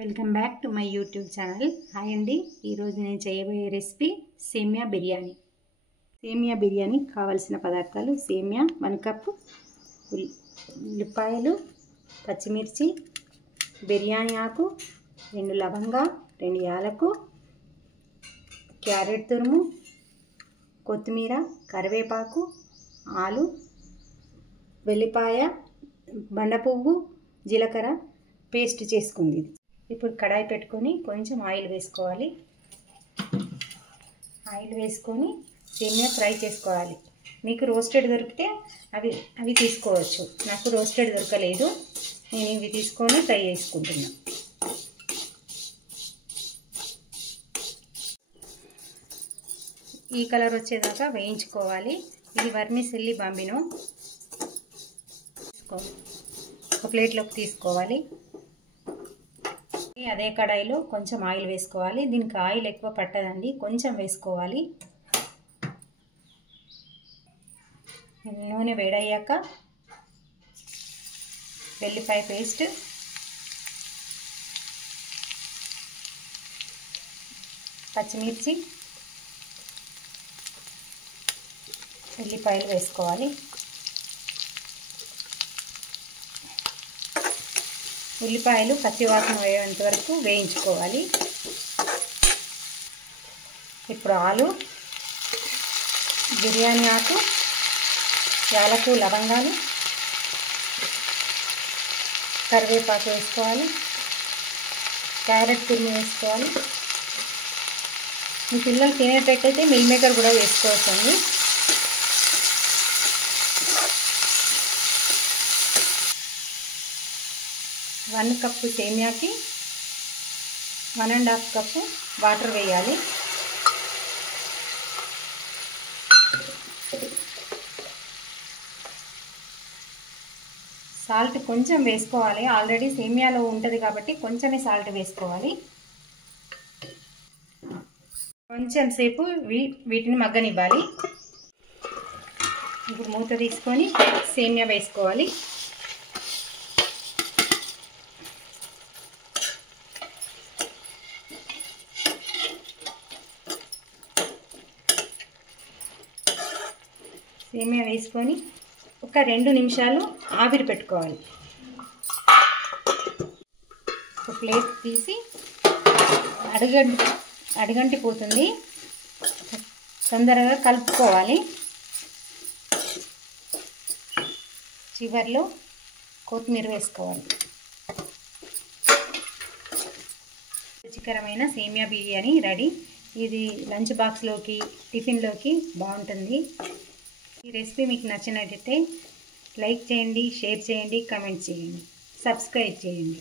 Welcome back to my YouTube channel. Hi అండి. ఈరోజు నేను చేయబోయే రెసిపీ సేమియా బిర్యానీ. సేమియా బిర్యానీ కావాల్సిన పదార్థాలు: సేమియా 1 కప్పు, ఉల్లిపాయలు, పచ్చిమిర్చి, బిర్యానీ ఆకు, 2 లవంగా, 2 యాలకు, క్యారెట్ తురుము, కొత్తిమీర, కరివేపాకు, ఆలు, వెల్లిపాయ, బండపువ్వు, జీలకర్ర పేస్ట్ చేసుకుంది. ఇప్పుడు కడాయి పెట్టుకొని కొంచెం ఆయిల్ వేసుకోవాలి. ఆయిల్ వేసుకొని సేమియా ఫ్రై చేసుకోవాలి. మీకు రోస్టెడ్ దొరికితే అవి తీసుకోవచ్చు. నాకు రోస్టెడ్ దొరకలేదు, నేను ఇవి తీసుకొని ఫ్రై చేసుకుంటున్నా. ఈ కలర్ వచ్చేదాకా వేయించుకోవాలి. ఇది వర్మిసెల్లి బాంబినో. ఒక ప్లేట్లోకి తీసుకోవాలి. అదే కడాయిలో కొంచెం ఆయిల్ వేసుకోవాలి. దీనికి ఆయిల్ ఎక్కువ పట్టదండి, కొంచెం వేసుకోవాలి. నూనె వేడయ్యాక వెల్లిపాయ పేస్ట్, పచ్చిమిర్చి, ఉల్లిపాయలు వేసుకోవాలి. ఉల్లిపాయలు పచ్చివాసన వేయేంత వరకు వేయించుకోవాలి. ఇప్పుడు ఆలు, బిర్యానీ ఆకు, యాలకు, లవంగాలు, కరివేపాకు వేసుకోవాలి. క్యారెట్ తురుము వేసుకోవాలి. మీ పిల్లలు తినేటట్టయితే మిల్ మేకర్ కూడా వేసుకోవచ్చండి. వన్ కప్పు సేమియాకి 1.5 కప్పు వాటర్ వేయాలి. సాల్ట్ కొంచెం వేసుకోవాలి. ఆల్రెడీ సేమియాలో ఉంటుంది కాబట్టి కొంచెమే సాల్ట్ వేసుకోవాలి. కొంచెం సేపు వీటిని మగ్గనివ్వాలి. ఇప్పుడు మూత తీసుకొని సేమియా వేసుకోవాలి. సేమియా వేసుకొని ఒక 2 నిమిషాలు ఆవిరి పెట్టుకోవాలి. ఒక ప్లేట్ తీసి అడుగంటిపోతుంది, తొందరగా కలుపుకోవాలి. చివర్లో కొత్తిమీర వేసుకోవాలి. రుచికరమైన సేమియా బిర్యానీ రెడీ. ఇది లంచ్ బాక్స్లోకి, టిఫిన్లోకి బాగుంటుంది. ఈ రెసిపీ మీకు నచ్చినట్లయితే లైక్ చేయండి, షేర్ చేయండి, కామెంట్ చేయండి, సబ్స్క్రైబ్ చేయండి.